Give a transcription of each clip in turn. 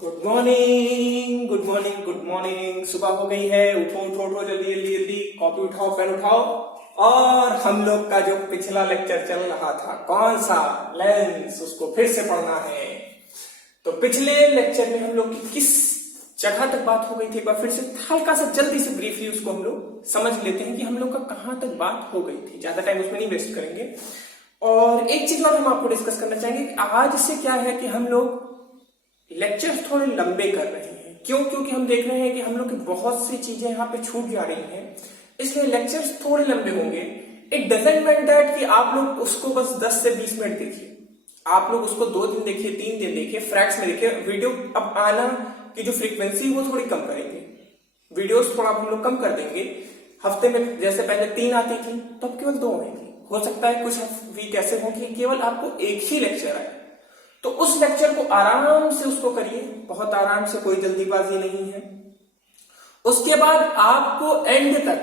Good morning good morning good morning. सुबह हो गई है, उठो उठो उठो, जल्दी जल्दी जल्दी, कॉपी उठाओ, पेन उठाओ। और हम लोग का जो पिछला लेक्चर चल रहा था, कौन सा लेंस, उसको फिर से पढ़ना है। तो पिछले लेक्चर में हम लोग की किस जगह तक बात हो गई थी, एक बार फिर से हल्का सा जल्दी से ब्रीफली उसको हम लोग समझ लेते हैं कि हम लोग का कहां तक बात हो गई थी। ज्यादा टाइम उसमें नहीं वेस्ट करेंगे। और एक चीज और हम आपको डिस्कस करना चाहेंगे कि आज से क्या है कि हम लोग लेक्चर्स थोड़े लंबे कर रहे हैं। क्यों? क्योंकि हम देख रहे हैं कि हम लोग की बहुत सी चीजें यहाँ पे छूट जा रही हैं, इसलिए लेक्चर्स थोड़े लंबे होंगे। इट डजंट मीन दैट कि आप लोग उसको बस 10 से 20 मिनट देखिए, आप लोग उसको 2 दिन देखिए, 3 दिन देखिए, फ्रैक्स में देखिए। वीडियो अब आना की जो फ्रीक्वेंसी वो थोड़ी कम करेंगे, वीडियोस थोड़ा हम लोग कम कर देंगे। हफ्ते में जैसे पहले 3 आती थी, तो अब केवल 2 आएंगी। हो सकता है कुछ वीक ऐसे हो कि केवल आपको एक ही लेक्चर आए, तो उस लेक्चर को आराम से उसको करिए, बहुत आराम से, कोई जल्दीबाजी नहीं है। उसके बाद आपको एंड तक,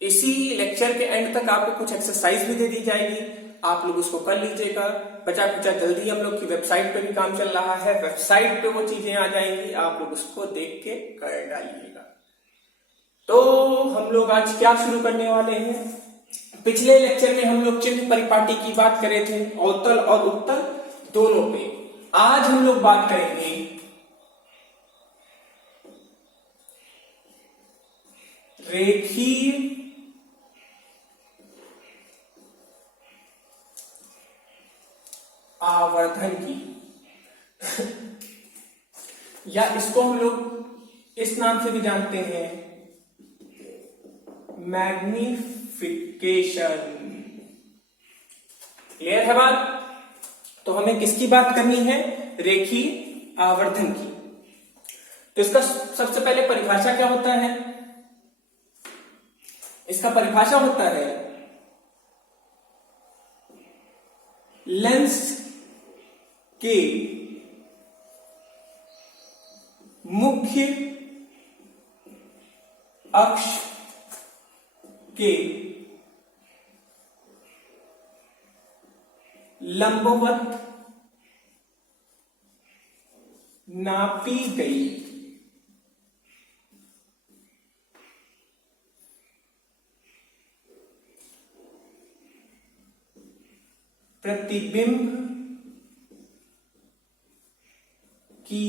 इसी लेक्चर के एंड तक आपको कुछ एक्सरसाइज भी दे दी जाएगी, आप लोग उसको कर लीजिएगा। बचा कुचा जल्दी हम लोग की वेबसाइट पे भी काम चल रहा है, वेबसाइट पे वो चीजें आ जाएंगी, आप लोग उसको देख के कर डालिएगा। तो हम लोग आज क्या शुरू करने वाले हैं। पिछले लेक्चर में हम लोग चिन्ह परिपाटी की बात करे थे, अवतल और उत्तल दोनों पे। आज हम लोग बात करेंगे रेखीय आवर्धन की या इसको हम लोग इस नाम से भी जानते हैं, मैग्निफिकेशन। क्लियर है बात? तो हमें किसकी बात करनी है? रेखीय आवर्धन की। तो इसका सबसे पहले परिभाषा क्या होता है? इसका परिभाषा होता है लेंस के मुख्य अक्ष के लंबवत नापी गई प्रतिबिंब की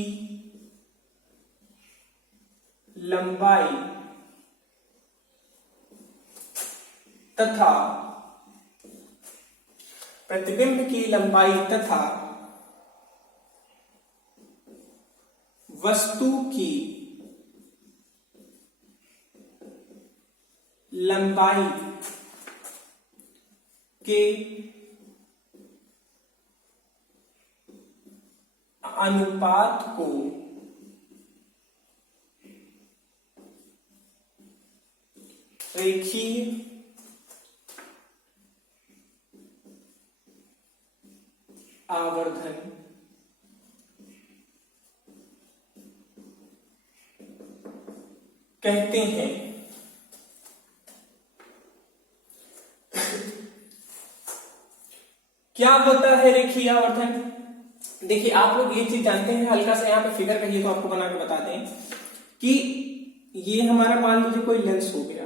लंबाई तथा प्रतिबिंब की लंबाई तथा वस्तु की लंबाई के अनुपात को रेखीय आवर्धन कहते हैं। क्या होता है रेखीय आवर्धन? देखिए, आप लोग ये चीज जानते हैं, हल्का सा यहाँ पे फिगर कहिए तो आपको बना के बताते हैं कि ये हमारा मान लीजिए कोई लेंस हो गया,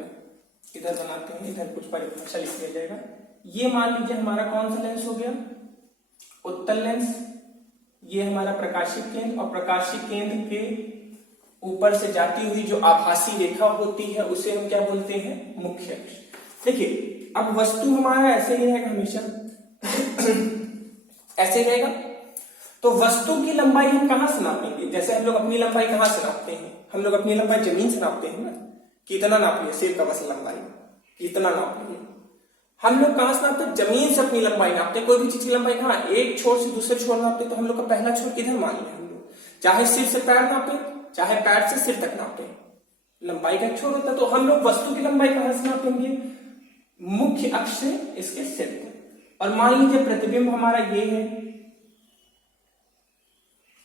इधर बनाते हैं, इधर कुछ परिभाषा लिख दिया जाएगा। ये मान लीजिए हमारा कौन सा लेंस हो गया? उत्तल लेंस। ये हमारा प्रकाशिक केंद्र, और प्रकाशिक केंद्र के ऊपर से जाती हुई जो आभासी रेखा होती है उसे हम क्या बोलते हैं? मुख्य अक्ष। देखिए, अब वस्तु हमारा ऐसे ही रहेगा, हमेशा ऐसे ही रहेगा। तो वस्तु की लंबाई हम कहां से नापेंगे? जैसे हम लोग अपनी लंबाई कहां से नापते हैं? हम लोग अपनी लंबाई जमीन से नापते हैं ना। कितना नापिए? सिर का बस लंबाई कितना नापिए? हम लोग कहां से नापते हैं? जमीन से अपनी लंबाई नापते हैं। कोई भी चीज की लंबाई कहां? एक छोर से दूसरे छोर नापते हैं। तो हम लोग का पहला छोर किधर मान लिया हम लोग? चाहे सिर से पैर नापे, चाहे पैर से सिर तक नापे, लंबाई का छोर होता है। तो हम लोग वस्तु की लंबाई कहां से नापेंगे? मुख्य अक्ष से इसके सिर तक। और मान लीजिए प्रतिबिंब हमारा ये है,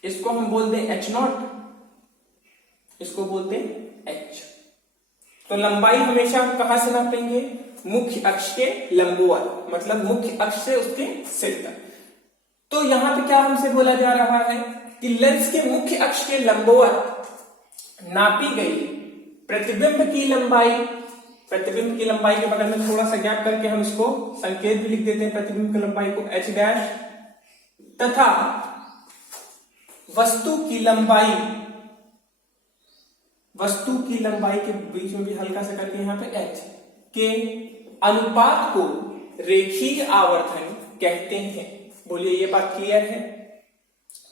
इसको हम बोलते हैं h0, इसको बोलते हैं h। तो लंबाई हमेशा हम कहां से नापेंगे? मुख्य अक्ष के लंबवत, मतलब मुख्य अक्ष से उसके सिर तक। तो यहां पे क्या हमसे बोला जा रहा है कि लेंस के मुख्य अक्ष के लंबवत नापी गई प्रतिबिंब की लंबाई, प्रतिबिंब की लंबाई के बगल में थोड़ा सा गैप करके हम इसको संकेत भी लिख देते हैं प्रतिबिंब की लंबाई को h डैश, तथा वस्तु की लंबाई, वस्तु की लंबाई के बीच में भी हल्का सा करके यहां पे h के अनुपात को रेखीय आवर्धन कहते हैं। बोलिए ये बात क्लियर है?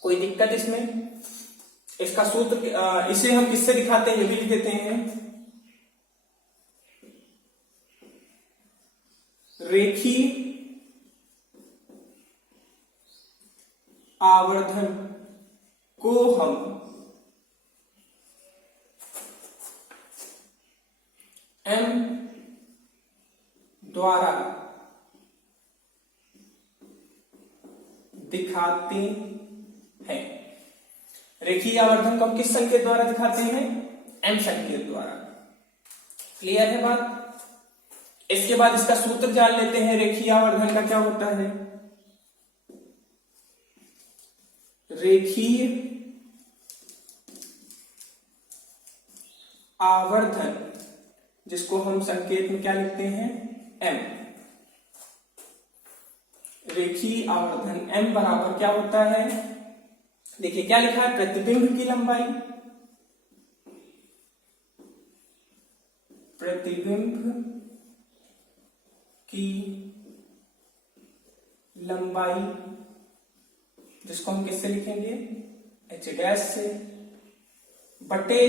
कोई दिक्कत इसमें? इसका सूत्र इसे हम किससे दिखाते हैं ये भी लिख देते हैं, रेखीय आवर्धन को हम m द्वारा दिखाते हैं। रेखीय आवर्धन को हम किस संकेत द्वारा दिखाते हैं? m संकेत द्वारा। क्लियर है बात? इसके बाद इसका सूत्र जान लेते हैं। रेखीय आवर्धन का क्या होता है? रेखीय आवर्धन जिसको हम संकेत में क्या लिखते हैं? m। रेखीय आवर्धन m बराबर क्या होता है? देखिए क्या लिखा है, प्रतिबिंब की लंबाई, प्रतिबिंब की लंबाई जिसको हम किससे लिखेंगे? h डैश से, बटे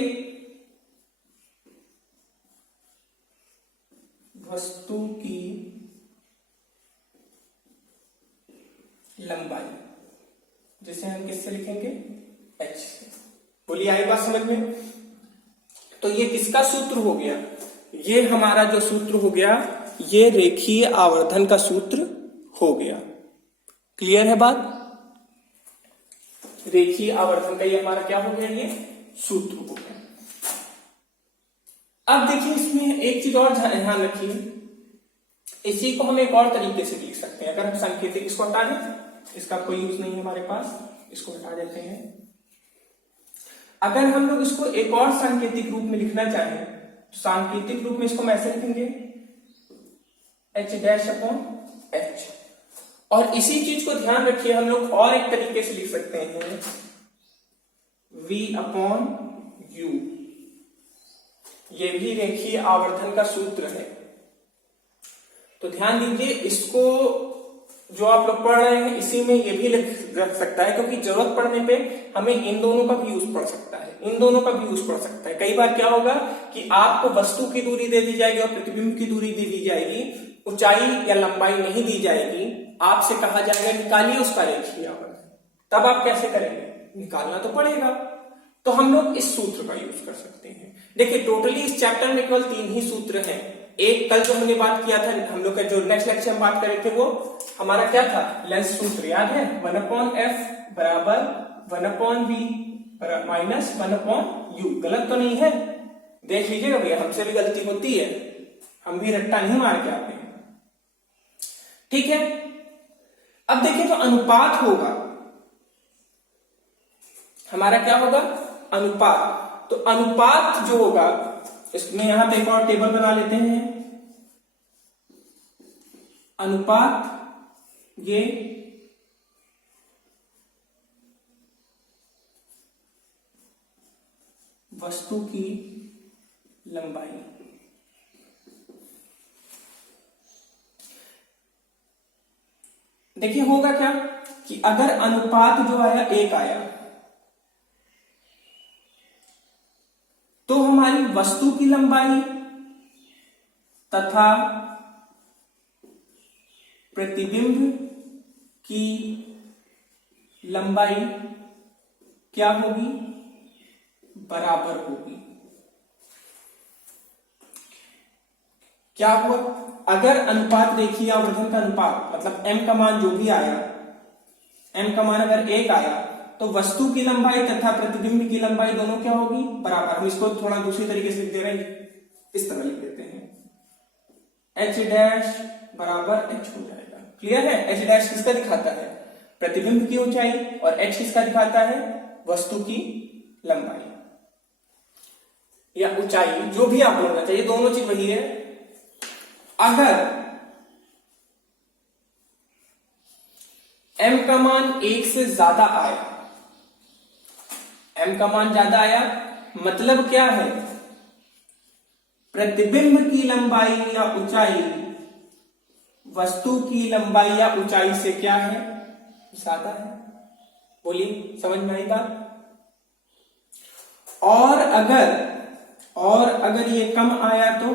वस्तु की लंबाई जिसे हम किससे लिखेंगे? h से। बोलिए आई बात समझ में? तो ये किसका सूत्र हो गया? ये हमारा जो सूत्र हो गया ये रेखीय आवर्धन का सूत्र हो गया। क्लियर है बात? रेखीय आवर्धन का ये हमारा क्या हो गया? ये सूत्र हो गया। अब देखिए इसमें एक चीज और ध्यान रखिए, इसी को हम एक और तरीके से लिख सकते हैं। अगर हम सांकेतिक, इसको हटा दें, इसका कोई यूज नहीं है हमारे पास, इसको हटा देते हैं। अगर हम लोग इसको एक और सांकेतिक रूप में लिखना चाहें तो सांकेतिक रूप में इसको हम ऐसे लिखेंगे h डैश अपॉन h। और इसी चीज को ध्यान रखिए हम लोग और एक तरीके से लिख सकते हैं v अपॉन u। ये भी रेखीय आवर्धन का सूत्र है। तो ध्यान दीजिए, इसको जो आप लोग पढ़ रहे हैं इसी में ये भी रख सकता है, क्योंकि जरूरत पड़ने पे हमें इन दोनों का भी यूज पड़ सकता है, इन दोनों का भी यूज पड़ सकता है। कई बार क्या होगा कि आपको वस्तु की दूरी दे दी जाएगी और प्रतिबिंब की दूरी दे दी जाएगी, ऊंचाई या लंबाई नहीं दी जाएगी, आपसे कहा जाएगा निकालिए उसका रेखीय आवर्धन। तब आप कैसे करेंगे? निकालना तो पड़ेगा। तो हम लोग इस सूत्र का यूज कर सकते हैं। देखिए टोटली इस चैप्टर में केवल 3 ही सूत्र हैं। एक कल जो हमने बात किया था, हम लोग का जो नेक्स्ट लेक्चर में बात कर रहे थे वो हमारा क्या था? लेंस सूत्र, याद है? 1/f बराबर 1/v माइनस 1/u। गलत तो नहीं है? देख लीजिएगा भैया, हमसे भी गलती होती है, हम भी रट्टा नहीं मार के आते हैं। ठीक है, अब देखिए जो अनुपात होगा हमारा, क्या होगा? अनुपात। तो अनुपात जो होगा, इसमें यहां पे एक और टेबल बना लेते हैं। अनुपात ये वस्तु की लंबाई, देखिए होगा क्या कि अगर अनुपात जो आया 1 आया तो हमारी वस्तु की लंबाई तथा प्रतिबिंब की लंबाई क्या होगी? बराबर होगी। क्या हुआ? अगर अनुपात रेखीय आवर्धन का अनुपात मतलब m का मान जो भी आया, m का मान अगर 1 आया तो वस्तु की लंबाई तथा प्रतिबिंब की लंबाई दोनों क्या होगी? बराबर। हम इसको थोड़ा दूसरी तरीके से लिख दे रहे हैं, इस तरह लिख देते हैं, h डैश बराबर h हो जाएगा। क्लियर है? h डैश किसका दिखाता है? प्रतिबिंब की ऊंचाई, और h किसका दिखाता है? वस्तु की लंबाई या ऊंचाई, जो भी आप बोलना चाहिए, दोनों चीज वही है। अगर m का मान 1 से ज्यादा आया, m का मान ज्यादा आया मतलब क्या है, प्रतिबिंब की लंबाई या ऊंचाई वस्तु की लंबाई या ऊंचाई से क्या है, ज्यादा है। बोलिए, समझ में आई बात? और अगर ये कम आया तो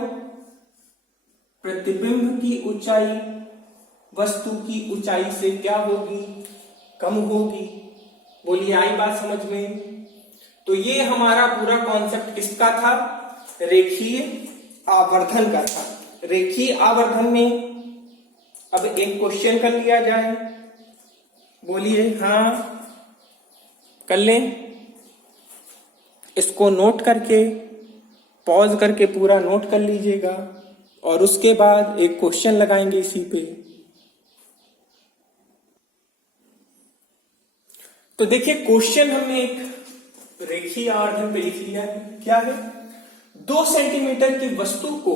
प्रतिबिंब की ऊंचाई वस्तु की ऊंचाई से क्या होगी, कम होगी। बोलिए, आई बात समझ में? तो ये हमारा पूरा कॉन्सेप्ट किसका था, रेखीय आवर्धन का था। रेखीय आवर्धन में अब एक क्वेश्चन कर लिया जाए। बोलिए, हाँ कर लें। इसको नोट करके, पॉज करके पूरा नोट कर लीजिएगा और उसके बाद एक क्वेश्चन लगाएंगे इसी पे। तो देखिए, क्वेश्चन हमने एक रेखीय आवर्धन पे लिख लिया है। क्या है, 2 सेंटीमीटर की वस्तु को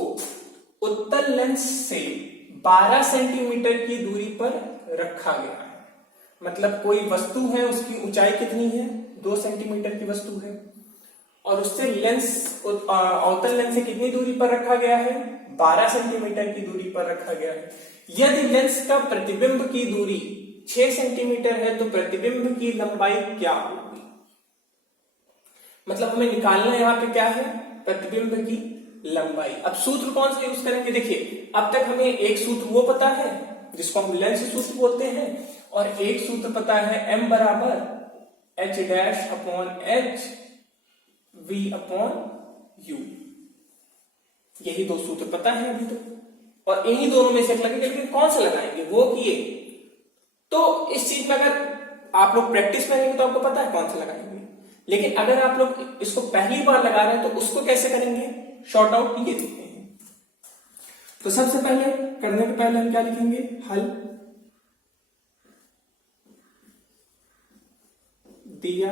उत्तल लेंस से 12 सेंटीमीटर की दूरी पर रखा गया है। मतलब कोई वस्तु है, उसकी ऊंचाई कितनी है, 2 सेंटीमीटर की वस्तु है और उससे लेंस, अवतल लेंस से कितनी दूरी पर रखा गया है, 12 सेंटीमीटर की दूरी पर रखा गया है। यदि लेंस का प्रतिबिंब की दूरी 6 सेंटीमीटर है तो प्रतिबिंब की लंबाई क्या होगी। मतलब हमें निकालना यहां पे क्या है, प्रतिबिंब की लंबाई। अब सूत्र कौन सा यूज करेंगे, देखिए अब तक हमें एक सूत्र वो पता है जिसको हम लेंस सूत्र बोलते हैं, और एक सूत्र पता है m बराबर h dash upon h v upon u। यही 2 सूत्र पता है अभी तो, और इन्हीं दोनों में से एक लगेगा, लेकिन कौन सा लगाएंगे वो किए। तो इस चीज में अगर आप लोग प्रैक्टिस में रहेंगे तो आपको पता है कौन सा लगाएंगे, लेकिन अगर आप लोग इसको पहली बार लगा रहे हैं तो उसको कैसे करेंगे, शॉर्ट आउट ये देखते हैं। तो सबसे पहले करने के पहले हम क्या लिखेंगे, हल दिया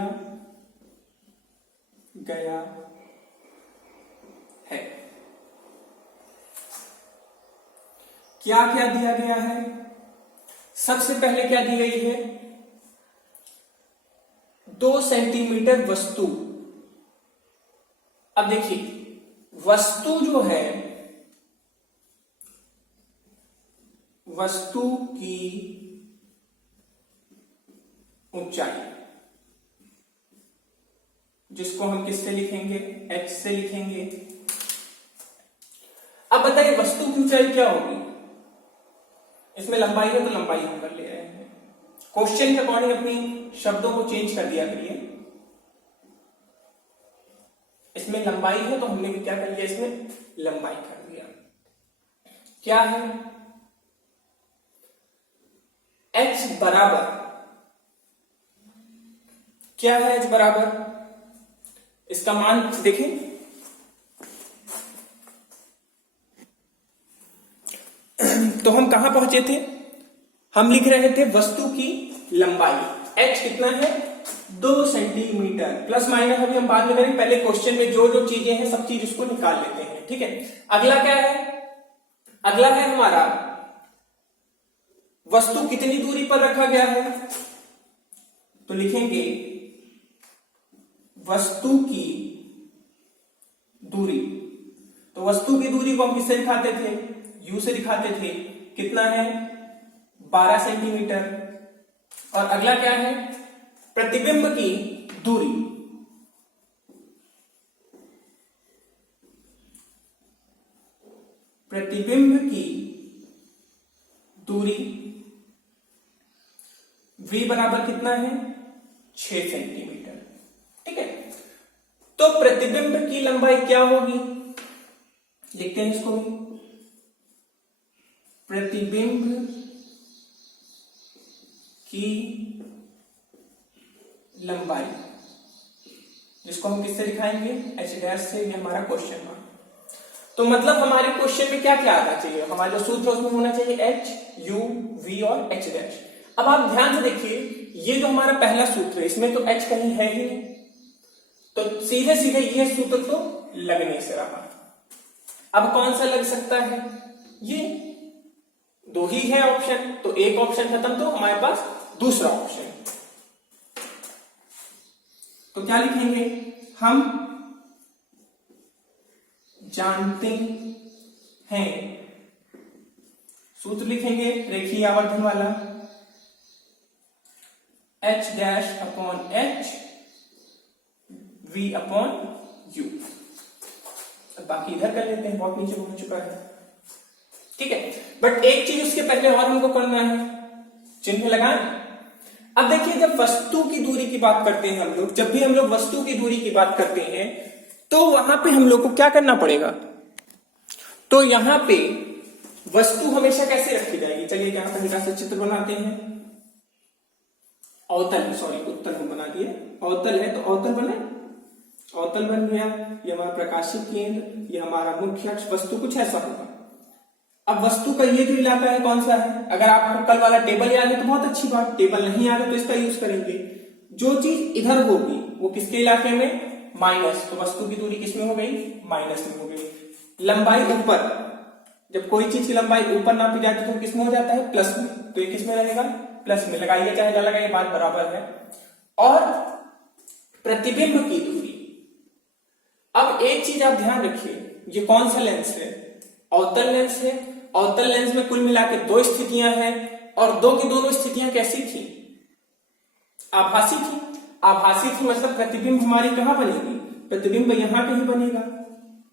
गया है। क्या क्या दिया गया है, सबसे पहले क्या दी गई है, 2 सेंटीमीटर वस्तु। अब देखिए, वस्तु जो है, वस्तु की ऊंचाई, जिसको हम किससे लिखेंगे, h से लिखेंगे। अब बताइए वस्तु की ऊंचाई क्या होगी, इसमें लंबाई है तो लंबाई हम कर ले रहे हैं। क्वेश्चन के अकॉर्डिंग अपनी शब्दों को चेंज कर दिया करिए। इसमें लंबाई है तो हमने भी क्या कर लिया, इसमें लंबाई कर दिया। क्या है, h बराबर, क्या है h बराबर, इसका मान देखें, तो हम कहां पहुंचे थे, हम लिख रहे थे वस्तु की लंबाई, h कितना है, 2 सेंटीमीटर। प्लस माइनस अभी हम बाद में करेंगे, पहले क्वेश्चन में जो जो चीजें हैं सब चीज उसको निकाल लेते हैं, ठीक है। अगला क्या है, अगला है हमारा वस्तु कितनी दूरी पर रखा गया है, तो लिखेंगे वस्तु की दूरी। तो वस्तु की दूरी को हम किससे दिखाते थे, u से दिखाते थे, कितना है, 12 सेंटीमीटर। और अगला क्या है, प्रतिबिंब की दूरी, प्रतिबिंब की दूरी v बराबर कितना है, 6 सेंटीमीटर, ठीक है। तो प्रतिबिंब की लंबाई क्या होगी, लिखते हैं इसको भी, प्रतिबिंब की लंबाई, जिसको हम किससे दिखाएंगे, h डैश से, ये हमारा क्वेश्चन मार्क। तो मतलब हमारे क्वेश्चन में क्या क्या आना चाहिए, हमारा जो सूत्र उसमें होना चाहिए h, u, v और h डैश। अब आप ध्यान से देखिए, ये जो हमारा पहला सूत्र है इसमें तो h कहीं है ही नहीं, तो सीधे सीधे ये सूत्र तो लग नहीं से रहा। अब कौन सा लग सकता है? ये दो ही है ऑप्शन, तो एक ऑप्शन खत्म, तो हमारे पास दूसरा ऑप्शन। तो क्या लिखेंगे हम? जानते हैं, सूत्र लिखेंगे रेखीय आवर्धन वाला, h dash upon h v upon u। बाकी इधर कर लेते हैं, बहुत नीचे पहुंच चुका है, ठीक है। बट एक चीज उसके पहले और हमको करना है, चिन्ह लगाएं। अब देखिए जब वस्तु की दूरी की बात करते हैं हम लोग, जब भी हम लोग वस्तु की दूरी की बात करते हैं तो वहां पे हम लोग को क्या करना पड़ेगा? तो यहां पे वस्तु हमेशा कैसे रखी जाएगी? चलिए यहां पर निकाल से चित्र बनाते हैं। अवतल, सॉरी उत्तल हम बना दिए, अवतल है तो अवतल बने, अवतल बन गया। ये हमारा प्रकाशित केंद्र, ये हमारा मुख्य अक्ष, वस्तु कुछ ऐसा होगा। अब वस्तु का ये जो इलाका है कौन सा है? अगर आपको कल वाला टेबल याद है तो बहुत अच्छी बात, टेबल नहीं याद है तो इसका यूज करेंगे। जो चीज इधर होगी वो किसके इलाके में? माइनस, तो वस्तु की दूरी किसमें हो गई? माइनस में हो गई। लंबाई ऊपर, जब कोई चीज की लंबाई ऊपर नापी जाती है तो किसमें हो जाता है? प्लस में, तो ये किसमें रहेगा? प्लस में। लगाइए चाहे ना लगाइए, बात बराबर है। और प्रतिबिंब की दूरी, अब एक चीज आप ध्यान रखिए, ये कौन सा लेंस है? अवतल लेंस है। अवतल लेंस में कुल मिला के दो स्थितियां हैं, और दो की दोनों स्थितियां कैसी थी? आभासी थी। आभासी थी मतलब प्रतिबिंब हमारी कहां बनेगी? प्रतिबिंब यहां पे ही बनेगा।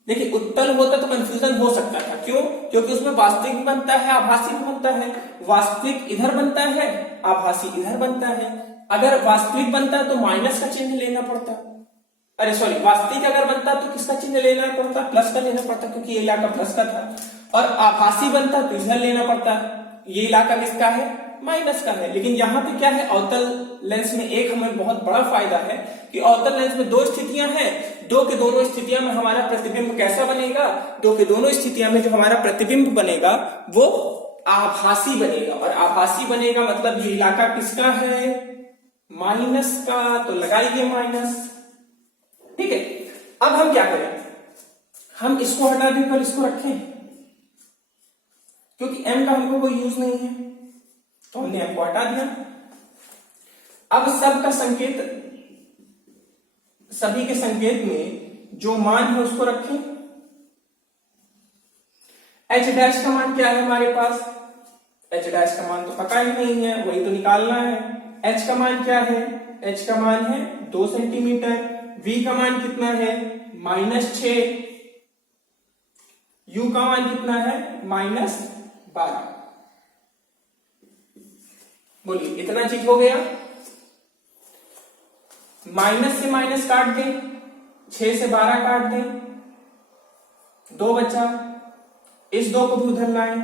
देखिए उत्तल होता तो कंफ्यूजन हो सकता था, क्यों? क्योंकि उसमें वास्तविक भी बनता है, आभासी भी बनता है। वास्तविक इधर बनता है, आभासी इधर बनता है। अगर वास्तविक बनता तो माइनस का चिन्ह लेना पड़ता, अरे सॉरी, वास्तविक अगर बनता तो किसका चिन्ह लेना पड़ता? प्लस का लेना पड़ता, क्योंकि ये इलाका प्लस का था। और आभासी बनता तो इधर लेना पड़ता, ये इलाका किसका है? माइनस का है। लेकिन यहाँ पे क्या है? अवतल लेंस में एक हमें बहुत बड़ा फायदा है कि अवतल लेंस में दो स्थितियां हैं, दो के दोनों स्थितियां में हमारा प्रतिबिंब कैसा बनेगा? दो के दोनों स्थितियां में जो हमारा प्रतिबिंब बनेगा वो आभासी बनेगा। और आभासी बनेगा मतलब ये इलाका किसका है? माइनस का, तो लगाइए माइनस, ठीक है। अब हम क्या करें? हम इसको हटा दें पर इसको रखें, क्योंकि m का हमको कोई यूज नहीं है, तो हमने m को हटा दिया। अब सब का संकेत, सभी के संकेत में जो मान है उसको रखें। h डैश का मान क्या है हमारे पास? h डैश का मान तो पता ही नहीं है, वही तो निकालना है। h का मान क्या है? h का मान है 2 सेंटीमीटर। v का मान कितना है? -6। u का मान कितना है? -12। बोलिए इतना चीज हो गया। माइनस से माइनस काट दें, 6 से 12 काट दें, 2 बचा, इस 2 को भी उधर लाएं,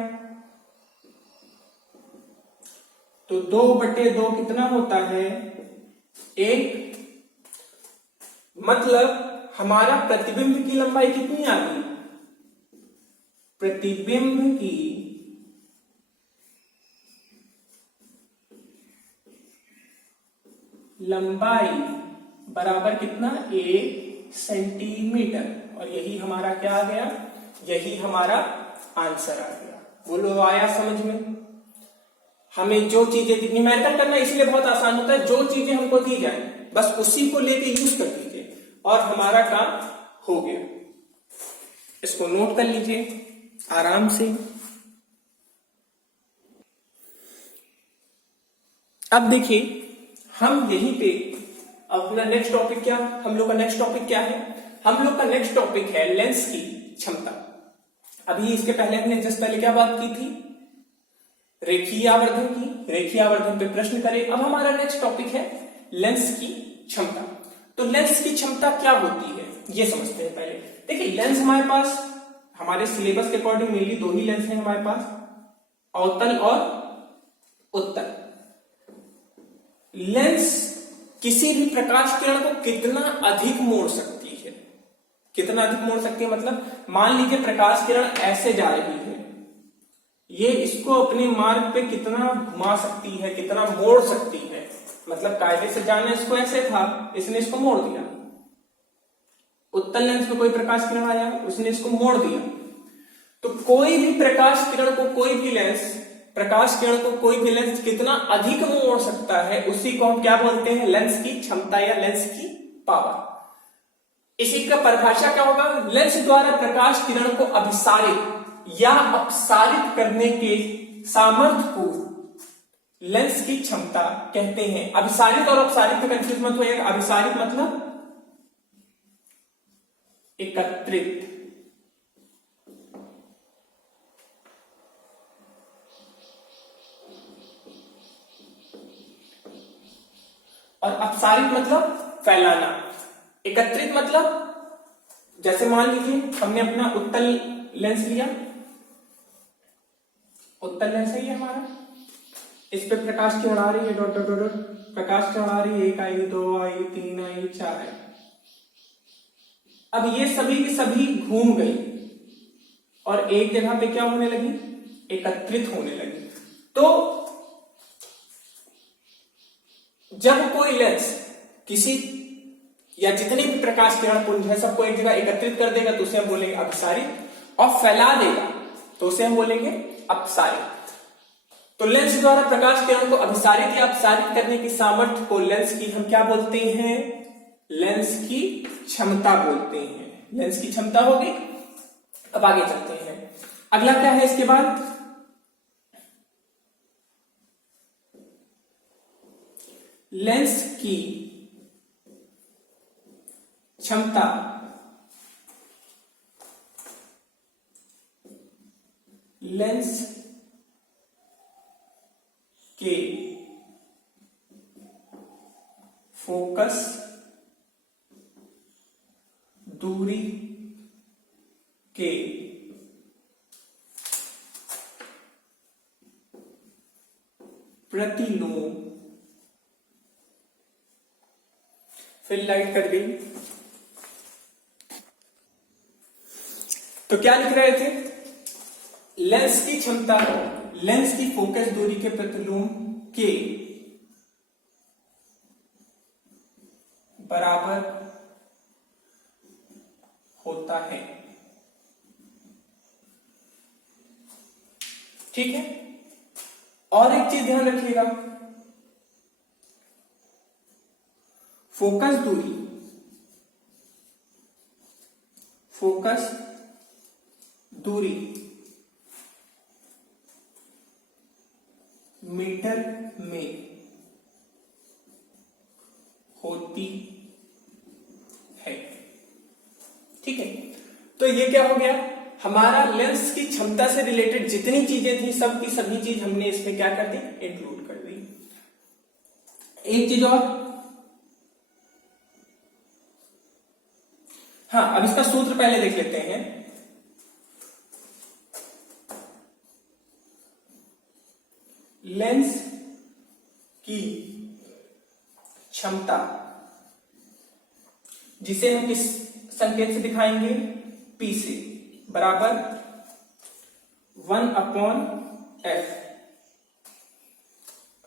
तो 2/2 कितना होता है? 1। मतलब हमारा प्रतिबिंब की लंबाई कितनी आ गई? प्रतिबिंब की लंबाई बराबर कितना? 1 सेंटीमीटर। और यही हमारा क्या आ गया? यही हमारा आंसर आ गया। बोलो आया समझ में? हमें जो चीजें न्यूमेरिकल करना इसलिए बहुत आसान होता है, जो चीजें हमको दी जाए बस उसी को लेके यूज कर दीजिए और हमारा काम हो गया। इसको नोट कर लीजिए आराम से। अब देखिए हम यहीं पे अपना नेक्स्ट टॉपिक क्या, हम लोग का नेक्स्ट टॉपिक क्या है? हम लोग का नेक्स्ट टॉपिक है लेंस की क्षमता। अभी इसके पहले हमने जस्ट पहले क्या बात की थी? रेखीय आवर्धन की। रेखीय आवर्धन पे प्रश्न करें। अब हमारा नेक्स्ट टॉपिक है लेंस की क्षमता। तो लेंस की क्षमता क्या होती है ये समझते हैं पहले। देखिए लेंस हमारे पास, हमारे सिलेबस के अकॉर्डिंग मेनली 2 ही लेंस हैं हमारे पास, अवतल और उत्तल। लेंस किसी भी प्रकाश किरण को कितना अधिक मोड़ सकती है? कितना अधिक मोड़ सकती है मतलब मान लीजिए प्रकाश किरण ऐसे जा रही है, ये इसको अपने मार्ग पे कितना घुमा सकती है, कितना मोड़ सकती है, मतलब कायदे से जाना इसको ऐसे था, इसने इसको मोड़ दिया। उत्तल लेंस में कोई प्रकाश किरण आया, उसने इसको मोड़ दिया। तो कोई भी प्रकाश किरण को कोई भी लेंस कितना अधिक मोड़ सकता है, उसी को हम क्या बोलते हैं, लेंस की क्षमता या लेंस की पावर। इसी का परिभाषा क्या होगा, लेंस द्वारा प्रकाश किरण को अभिसारित या अपसारित करने के सामर्थ्य को लेंस की क्षमता कहते हैं। अभिसारित और अपसारित में कंफ्यूज मत होइएगा। अभिसारित मतलब एकत्रित, और अपसारित मतलब फैलाना। एकत्रित मतलब जैसे मान लीजिए हमने अपना उत्तल लेंस लिया, उत्तल लेंस है ये हमारा, इस पे प्रकाश किरण आ रही है, डॉट डॉट डॉट, प्रकाश किरण आ रही है, 1 आई, 2 आई, 3 आई, 4 आई। अब ये सभी की सभी घूम गई और एक जगह पे क्या होने लगी, एकत्रित होने लगी। तो जब कोई लेंस किसी या जितने भी प्रकाश किरण पुंज है सबको एक जगह एकत्रित कर देगा तो उसे हम बोलेंगे अभिसारित, और फैला देगा तो उसे हम बोलेंगे अपसारित। तो लेंस द्वारा प्रकाश किरण को अभिसारित या अपसारित करने की सामर्थ्य को लेंस की हम क्या बोलते हैं, लेंस की क्षमता बोलते हैं। लेंस की क्षमता होगी। अब आगे चलते हैं, अगला क्या है इसके बाद, लेंस की क्षमता लेंस के फोकस दूरी के प्रतिलोम, फिर लाइट कर गई। तो क्या लिख रहे थे, लेंस की क्षमता लेंस की फोकस दूरी के प्रतिलोम के बराबर होता है। ठीक है, और एक चीज ध्यान रखिएगा, फोकस दूरी मीटर में होती है। ठीक है, तो ये क्या हो गया, हमारा लेंस की क्षमता से रिलेटेड जितनी चीजें थी सब की सभी चीज हमने इसमें क्या कर दी, इंक्लूड कर दी। एक चीज और, हाँ अब इसका सूत्र पहले देख लेते हैं। लेंस की क्षमता जिसे हम किस संकेत से दिखाएंगे, P से, बराबर 1/f।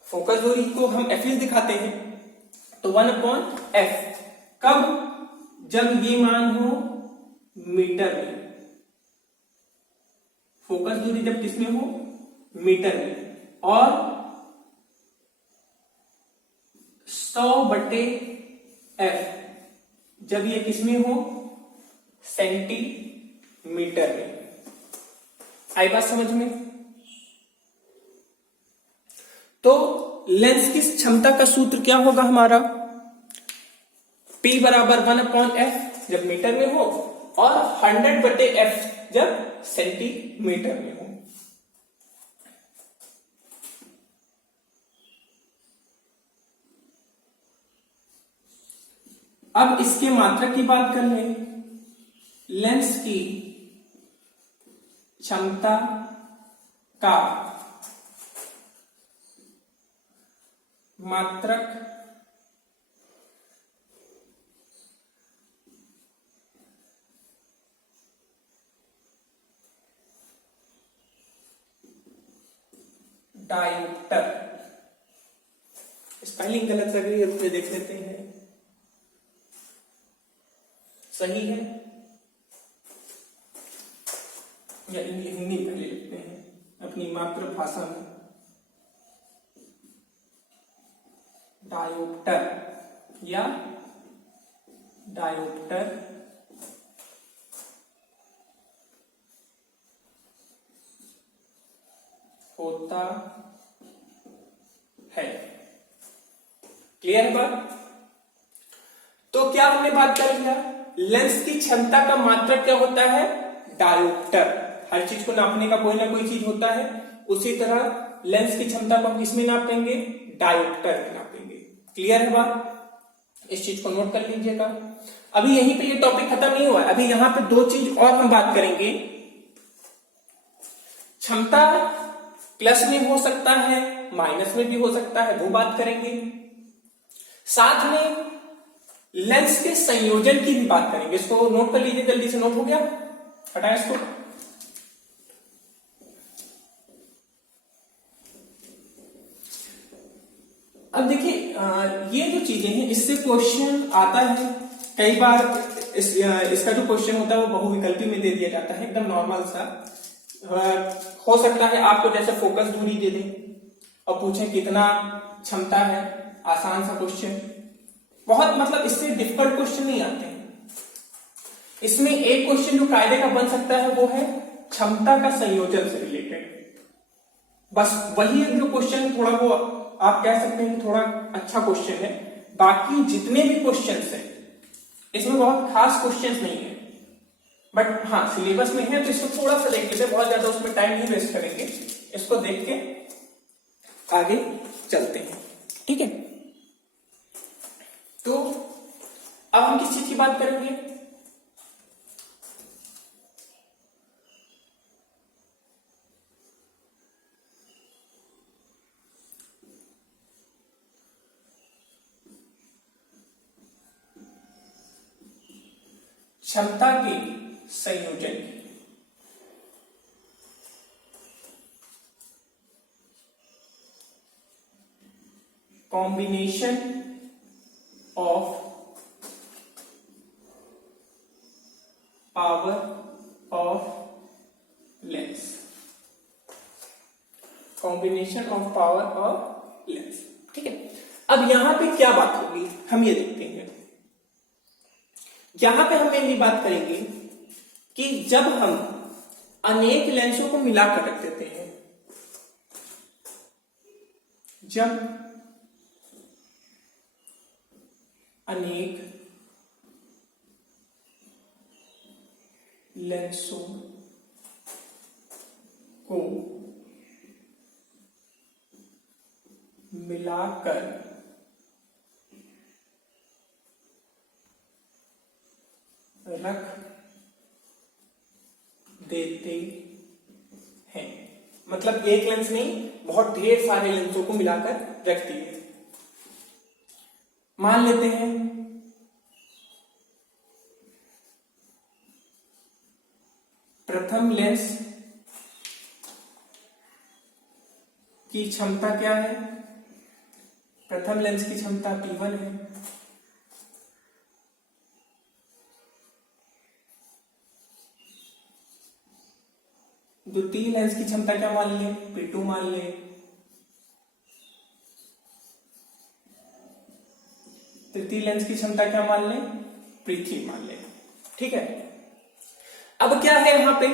फोकस दूरी को हम f दिखाते हैं, तो 1/f। कब, जब ये मान हो मीटर में, फोकस दूरी जब किसमें हो, मीटर में, और 100/f जब ये किसमें हो, सेंटीमीटर में। आई बात समझ में? तो लेंस की क्षमता का सूत्र क्या होगा हमारा, P बराबर 1/f जब मीटर में हो, और 100/f जब सेंटीमीटर में हो। अब इसके मात्रक की बात कर लें, लेंस की क्षमता का मात्रक डायोप्टर, इसका स्पेलिंग गलत लग रही है तो देख लेते हैं, सही है या हिंदी पहले लिखते हैं अपनी मातृभाषा में। डायोप्टर या डायोप्टर होता है। क्लियर है बात? तो क्या हमने बात कर लिया, लेंस की क्षमता का मात्रक क्या होता है, डायोप्टर। हर चीज को नापने का कोई ना कोई चीज होता है, उसी तरह लेंस की क्षमता को हम किसमें नापेंगे, डायोप्टर में नापेंगे। क्लियर है बात? इस चीज को नोट कर लीजिएगा। अभी यहीं पे ये टॉपिक खत्म नहीं हुआ, अभी यहां पे दो चीज और हम बात करेंगे। क्षमता प्लस में हो सकता है, माइनस में भी हो सकता है, वो बात करेंगे। साथ में लेंस के संयोजन की भी बात करेंगे। इसको नोट कर लीजिए, जल्दी से नोट हो गया, हटाए इसको। अब देखिए ये जो चीजें हैं इससे क्वेश्चन आता है कई बार। इसका जो क्वेश्चन होता है वो बहुविकल्पी में दे दिया जाता है, एकदम नॉर्मल सा। हो सकता है आपको जैसे फोकस दूरी दे दें और पूछें कितना क्षमता है, आसान सा क्वेश्चन। बहुत मतलब इससे डिफिकल्ट क्वेश्चन नहीं आते हैं। इसमें एक क्वेश्चन जो कायदे का बन सकता है वो है क्षमता का संयोजन से रिलेटेड। बस वही एक जो क्वेश्चन थोड़ा वो आप कह सकते हैं थोड़ा अच्छा क्वेश्चन है। बाकी जितने भी क्वेश्चंस हैं इसमें बहुत खास क्वेश्चंस नहीं है, बट हाँ सिलेबस में है तो इसको थोड़ा सा देख लेते हैं, बहुत ज्यादा उसमें टाइम नहीं वेस्ट करेंगे। इसको देख के आगे चलते हैं, ठीक है। तो अब हम किस चीज की बात करेंगे, क्षमता के संयोजन। Combination of power of lens. Combination of power of lens, ठीक है। अब यहां पे क्या बात होगी हम ये देखते हैं। यहां पे हम मेनली बात करेंगे कि जब हम अनेक लेंसों को मिलाकर रख देते हैं, जब अनेक लेंसों को मिलाकर रख देते हैं, मतलब एक लेंस नहीं बहुत ढेर सारे लेंसों को मिलाकर रख दिए। मान लेते हैं प्रथम लेंस की क्षमता क्या है, प्रथम लेंस की क्षमता P1 है। द्वितीय लेंस की क्षमता क्या मान ले, P2 मान ले। तृतीय लेंस की क्षमता क्या मान ले, P3 मान ले, ठीक है। अब क्या है यहां पे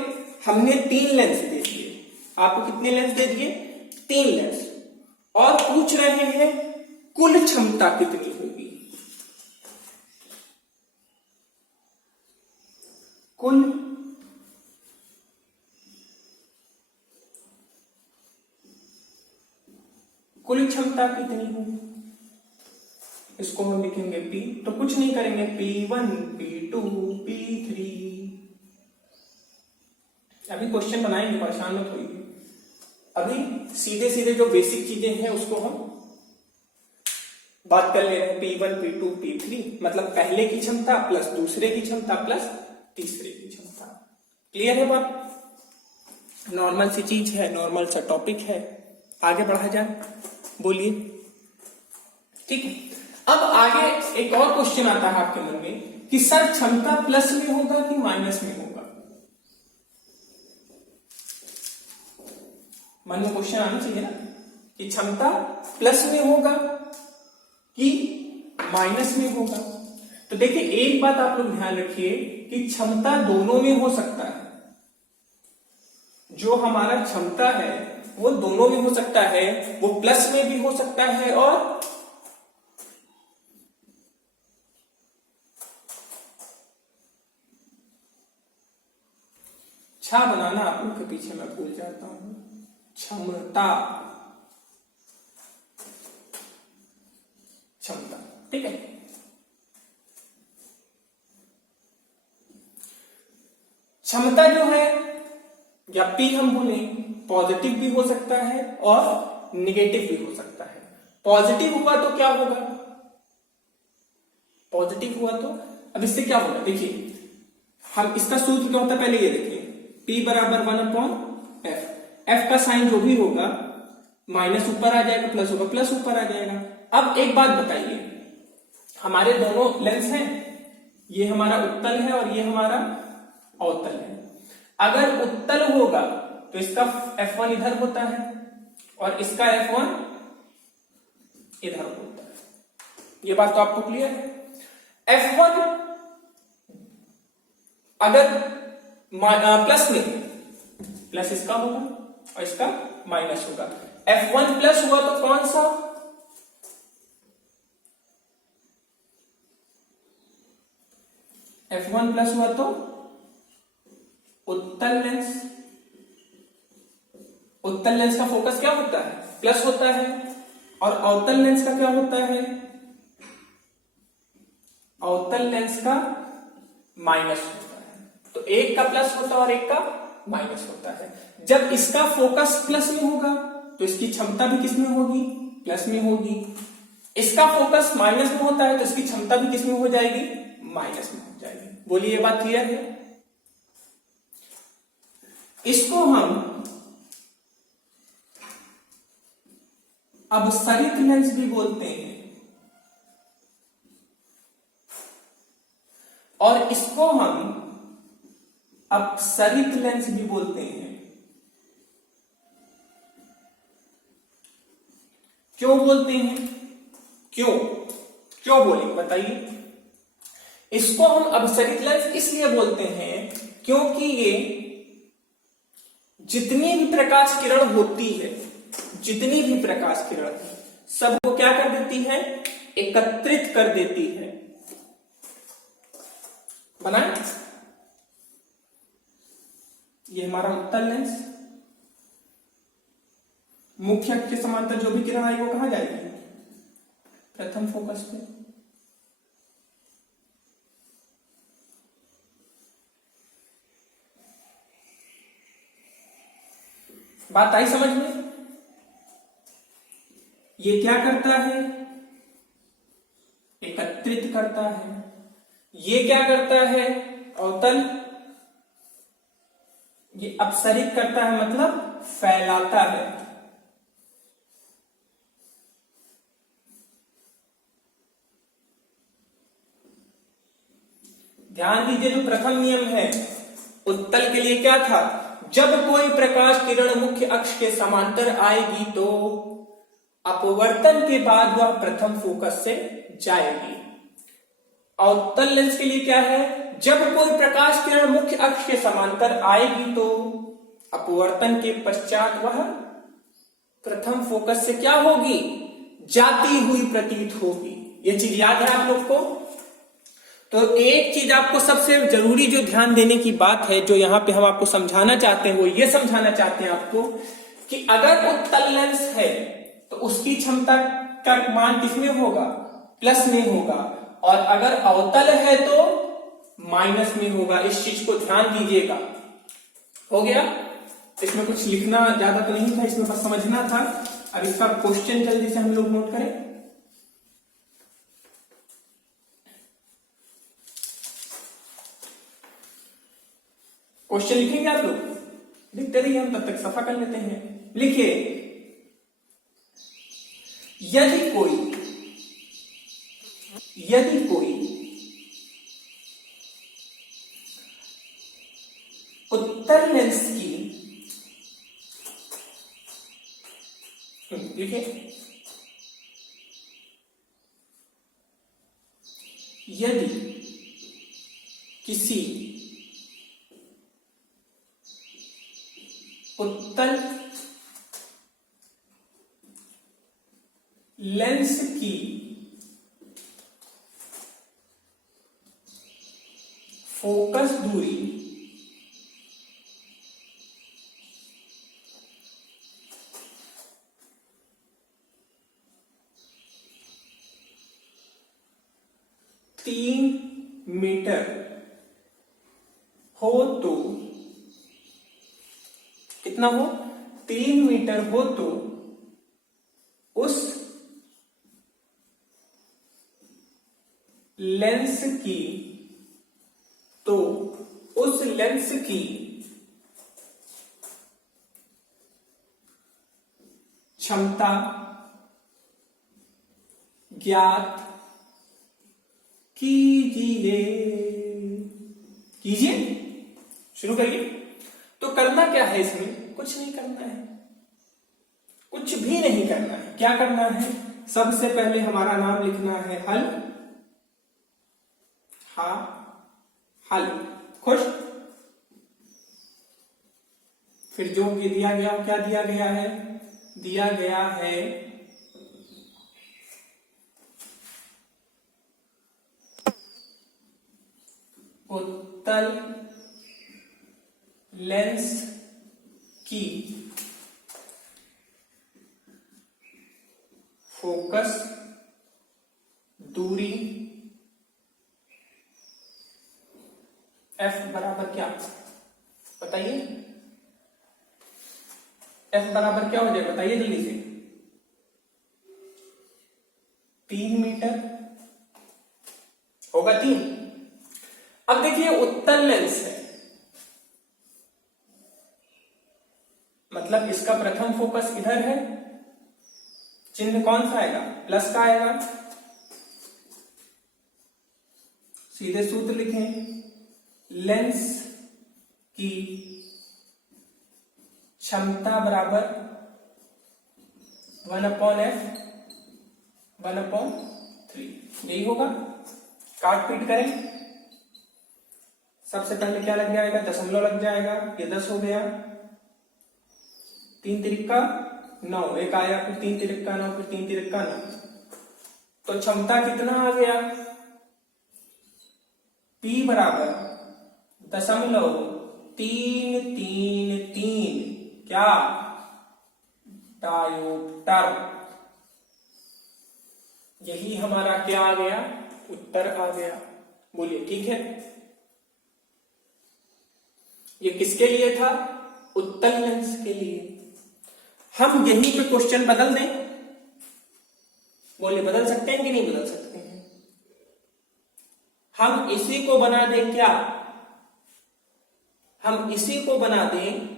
हमने 3 लेंस दे दिए, आपको कितने लेंस दे दिए, 3 लेंस, और पूछ रहे हैं कुल क्षमता कितनी होगी, कुल क्षमता कितनी होगी। इसको हम लिखेंगे P, तो कुछ नहीं करेंगे, P1 P2 P3। अभी क्वेश्चन बनाएंगे, परेशान मत होइए। अभी सीधे सीधे जो बेसिक चीजें हैं उसको हम बात कर ले रहे हैं। P1 P2 P3 मतलब पहले की क्षमता प्लस दूसरे की क्षमता प्लस तीसरे की क्षमता। क्लियर है बात? नॉर्मल सी चीज है, नॉर्मल सा टॉपिक है, आगे बढ़ा जाए, बोलिए। ठीक है। अब आगे एक और क्वेश्चन आता है आपके मन में कि सर क्षमता प्लस में होगा कि माइनस में होगा। मन में क्वेश्चन आना चाहिए ना कि क्षमता प्लस में होगा कि माइनस में होगा। तो देखिए एक बात आप लोग ध्यान रखिए कि क्षमता दोनों में हो सकता है। जो हमारा क्षमता है वो दोनों में हो सकता है, वो प्लस में भी हो सकता है और छा बनाना आप लोग के पीछे मैं भूल जाता हूं। क्षमता, क्षमता, ठीक है। क्षमता जो है या पी हम बोले पॉजिटिव भी हो सकता है और निगेटिव भी हो सकता है। पॉजिटिव हुआ तो क्या होगा, पॉजिटिव हुआ तो अब इससे क्या होगा, देखिए हम इसका सूत्र क्या होता है पहले ये देखिए, P बराबर 1/f। f का साइन जो भी होगा माइनस ऊपर आ जाएगा, प्लस होगा प्लस ऊपर आ जाएगा। अब एक बात बताइए, हमारे दोनों लेंस हैं, ये हमारा उत्तल है और ये हमारा अवतल है। अगर उत्तल होगा तो इसका F1 इधर होता है और इसका F1 इधर होता है। ये बात तो आपको क्लियर है। F1 अगर प्लस में, प्लस इसका होगा और इसका माइनस होगा। F1 प्लस हुआ तो कौन सा, F1 प्लस हुआ तो उत्तल लेंस। उत्तल लेंस का फोकस क्या होता है, प्लस होता है, और अवतल लेंस का क्या होता है, अवतल लेंस का माइनस होता है। तो एक का प्लस होता है और एक का माइनस होता है। जब इसका फोकस प्लस में होगा तो इसकी क्षमता भी किस में होगी, प्लस में होगी। इसका फोकस माइनस में होता है तो इसकी क्षमता भी किस में हो जाएगी, माइनस में हो जाएगी। बोलिए ये बात क्लियर है। इसको हम अपसरित लेंस भी बोलते हैं और इसको हम अपसरित लेंस भी बोलते हैं। क्यों बोलते हैं, क्यों बोलेंगे बताइए। इसको हम अपसरित लेंस इसलिए बोलते हैं क्योंकि ये जितनी भी प्रकाश किरण होती है, जितनी भी प्रकाश किरण सबको क्या कर देती है, एकत्रित कर देती है। बना, ये हमारा उत्तल लेंस, मुख्य अक्ष के समांतर जो भी किरण आई वो कहां जाएगी, प्रथम फोकस पे। बात आई समझ में। ये क्या करता है, एकत्रित करता है। ये क्या करता है, अवतल, ये अपसरित करता है मतलब फैलाता है। ध्यान दीजिए जो प्रथम नियम है उत्तल के लिए क्या था, जब कोई प्रकाश किरण मुख्य अक्ष के समांतर आएगी तो अपवर्तन के बाद वह प्रथम फोकस से जाएगी। अवतल लेंस के लिए क्या है, जब कोई प्रकाश किरण मुख्य अक्ष के समांतर आएगी तो अपवर्तन के पश्चात वह प्रथम फोकस से क्या होगी, जाती हुई प्रतीत होगी। यह चीज याद है आप लोग को। तो एक चीज आपको सबसे जरूरी जो ध्यान देने की बात है, जो यहां पे हम आपको समझाना चाहते हैं, वो ये समझाना चाहते हैं आपको कि अगर उत्तल लेंस है तो उसकी क्षमता का मान किसमें होगा, प्लस में होगा, और अगर अवतल है तो माइनस में होगा। इस चीज को ध्यान दीजिएगा। हो गया, इसमें कुछ लिखना ज्यादा तो नहीं था, इसमें बस समझना था। अब इसका क्वेश्चन जल्दी से हम लोग नोट करें। क्वेश्चन लिखेंगे आप लोग, लिखते रहिए, हम तब तक सफा कर लेते हैं। लिखिए, यदि कोई यदि कोई उत्तल लेंस की, देखिए, यदि किसी उत्तल लेंस की फोकस दूरी 3 मीटर हो तो, कितना हो, 3 मीटर हो तो उस लेंस की, तो उस लेंस की क्षमता ज्ञात कीजिए। कीजिए, शुरू करिए। तो करना क्या है इसमें? कुछ नहीं करना है, कुछ भी नहीं करना है। क्या करना है? सबसे पहले हमारा नाम लिखना है हल, हा हल, खुश। फिर जो ये दिया गया, क्या दिया गया है? दिया गया है उत्तल लेंस की फोकस दूरी F बराबर क्या? बताइए, F बराबर क्या हो जाएगा? बताइए जल्दी से। 3 मीटर होगा, 3। अब देखिए, उत्तल लेंस है, मतलब इसका प्रथम फोकस इधर है। चिन्ह कौन सा आएगा? प्लस का आएगा। सीधे सूत्र लिखें, लेंस की क्षमता बराबर 1/f 1/3, यही होगा। काट पीट करें, सबसे पहले क्या लग जाएगा? दशमलव लग जाएगा, ये 10 हो गया। 3 तिरिक्का 9, एक आया, फिर 3 तिरिक्का 9, फिर 3 तिरिक्का 9। तो क्षमता कितना आ गया? P बराबर 0.333, क्या? डायोप्टर। यही हमारा क्या आ गया? उत्तर आ गया। बोलिए, ठीक है? ये किसके लिए था? उत्तल लेंस के लिए। हम यहीं पे क्वेश्चन बदल दें? बोलिए, बदल सकते हैं कि नहीं बदल सकते हैं? हम इसी को बना दें क्या? हम इसी को बना दें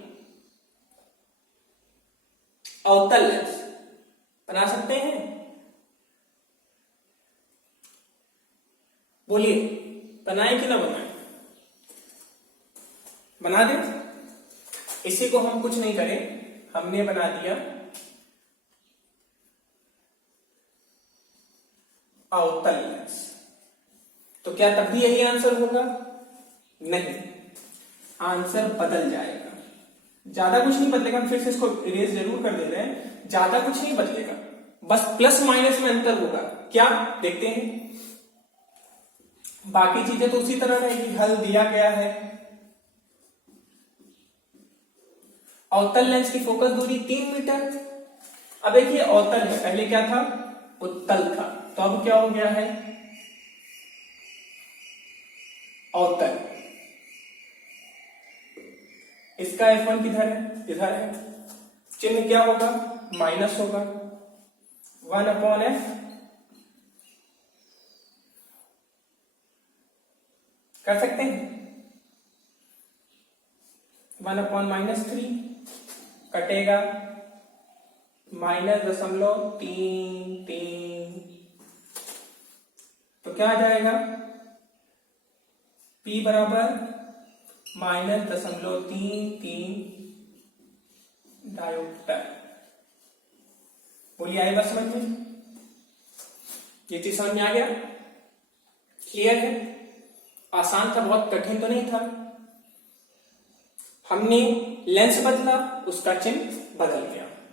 अवतल लेंस। बना सकते हैं? बोलिए, बनाए कि ना बनाए? बना दें। इसी को हम कुछ नहीं करें, हमने बना दिया अवतल लेंस। तो क्या तब भी यही आंसर होगा? नहीं, आंसर बदल जाएगा। ज्यादा कुछ नहीं बदलेगा। हम फिर से इसको इरेज जरूर कर दे रहे हैं, ज्यादा कुछ नहीं बदलेगा, बस प्लस माइनस में अंतर होगा। क्या? देखते हैं। बाकी चीजें तो उसी तरह रहेगी। हल दिया गया है, अवतल लेंस की फोकस दूरी 3 मीटर। अब देखिए, अवतल है, पहले क्या था? उत्तल था, तो अब क्या हो गया है? अवतल। इसका F1 किधर है? इधर है। चिन्ह क्या होगा? माइनस होगा। 1/f कर सकते हैं। 1/-3 कटेगा, -0.33। तो क्या आ जाएगा, P बराबर -0.33 डायोप्टर। बोलिए आई बात समझ में? ये चीज समझ में आ गया? क्लियर है? आसान था, बहुत कठिन तो नहीं था। हमने लेंस बदला, उसका चिन्ह बदल गया।